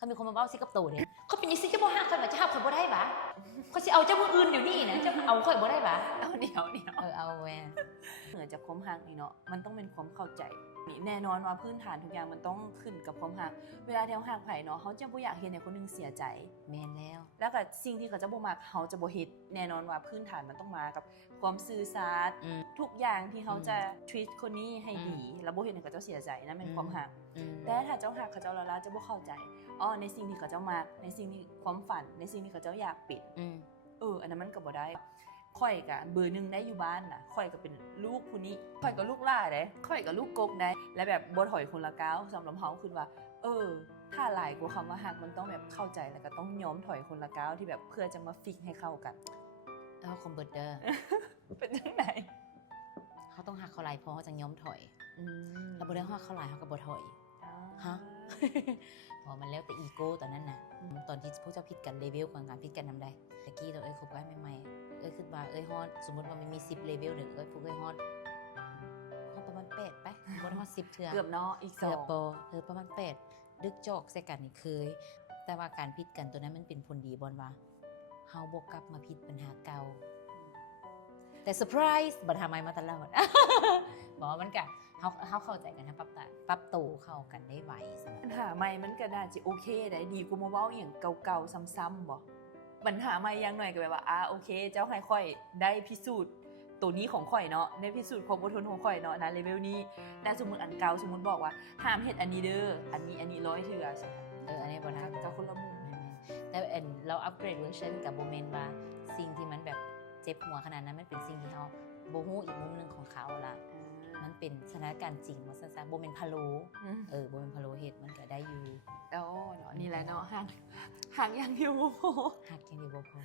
เขามีคนมาเว้าซิกับโตเนี่ยเขาเป็นยังซิจะบ่ฮักข่อยว่าจะฮักข่อยบ่ได้บะเขาสิเอาเจ้าผู้อื่นเดี๋ยวนี้นะจะเอาข่อยบ่ได้บะ เอาเดี๋ยวเอาแหว เหนือจากความฮักนี่เนาะมันต้องเป็นความเข้าใจนี่แน่นอนว่าพื้นฐานทุกอย่างมันต้องขึ้นกับความฮักเวลาที่เราฮักไผเนาะเขาจะบ่อยากเห็นให้คนนึงเสียใจ แม่นแล้ว แล้วก็สิ่งที่เขาจะบ่มักเขาจะบ่เฮ็ดแน่นอนว่าพื้นฐานมันต้องมากับความซื่อสัตย์ทุกอย่างที่เขาจะ treat คนนี้ให้ดีแล้วบ่เฮ็ดให้เขาเจ้าเสียใจนั่นเป็นความฮักแต่ถ้าเจ้าฮักเขาเจ้าละจะบ่เข้าใจในสิ่งที่เขาเจ้ามักในสิ่งที่ความฝันในสิ่งที่เขาเจ้าอยากเป็นอันนั้นมันก็บ่ได้ข่อยก็เบอร์1ได้อยู่บ้านน่ะข่อยก็เป็นลูกผู้นี้ข่อยก็ลูกหล้าเด้ข่อยก็ลูกกกได้และแบบบ่ถอยคนละก้าวสำหรับเฮาคือว่าถ้าหลายกว่าคำว่าฮักมันต้องแบบเข้าใจแล้วก็ต้องยอมถอยคนละก้าวที่แบบเพื่อจะมาฟิกให้เข้ากันคอมเบิร์ตเดอร์ เป็นจังได๋เขาต้องหักเขาหลายพอเขาจะยอมถอยแล้วบ่ได้หักเขาหลายเขาก็บ่ถอยฮะ พอมันแล้วแต่อีโก้ตอนนั้นน่ะตอนที่พวกเจ้าผิดกันเลเวลของการผิดกันนำได้ตะกี้เราคบกันใหม่ๆคิดว่าฮอดสมมุติว่ามันมี10เลเวลหนึ่งพวกฮอดประมาณ8ไปบ่ฮอด10เทื่อเกือบเนาะอีก2เกือบประมาณ8ดึกจอกใส่กันนี่เคยแต่ว่าการผิดกันตัวนั้นมันเป็นผลดีบ่ว่าเฮาบ่กลับมาผิดปัญหาเก่าแต่เซอร์ไพรส์บ่ทำไมมาตลอด บอกว่ามันก็เฮาเข้าใจกันนะปรับโตเข้ากันได้ไวปัญหาใหม่มันก็น่าจะโอเคได้ดีกว่ามาเว้าอหย่างเก่าๆซ้ำๆบ่ปัญหาใหม่อย่างหน่อยก็แบบว่าโอเคเจ้าให้ข่อยได้พิสูจน์ตัวนี้ของข่อยเนาะได้พิสูจน์ความอดทนของข่อยเนาะนะเลเวลนี้แต่สมมุติอันเก่าสมมุติบอกว่าห้ามเฮ็ดอันนี้เด้ออันนี้100เทื่อใช่มั้ยอันนี้บ่ได้ก็คนละมุมแต่เราอัปเกรดเวอร์ชันกับบ่แม่นว่าสิ่งที่มันแบบเจ็บหัวขนาดนั้นมันเป็นสิ่งที่เฮาบ่ฮู้อีกมุมนึงของเขาล่ะมันเป็นสถานการณ์จริงว่าซั่นๆบ่แม่นพะโล้บ่แม่นพะโล้เฮ็ดมันก็ได้อยู่เนาะนี่แหละเนาะห่างอย่างเดียวบ่พอหักอย่างเดียวบ่พอ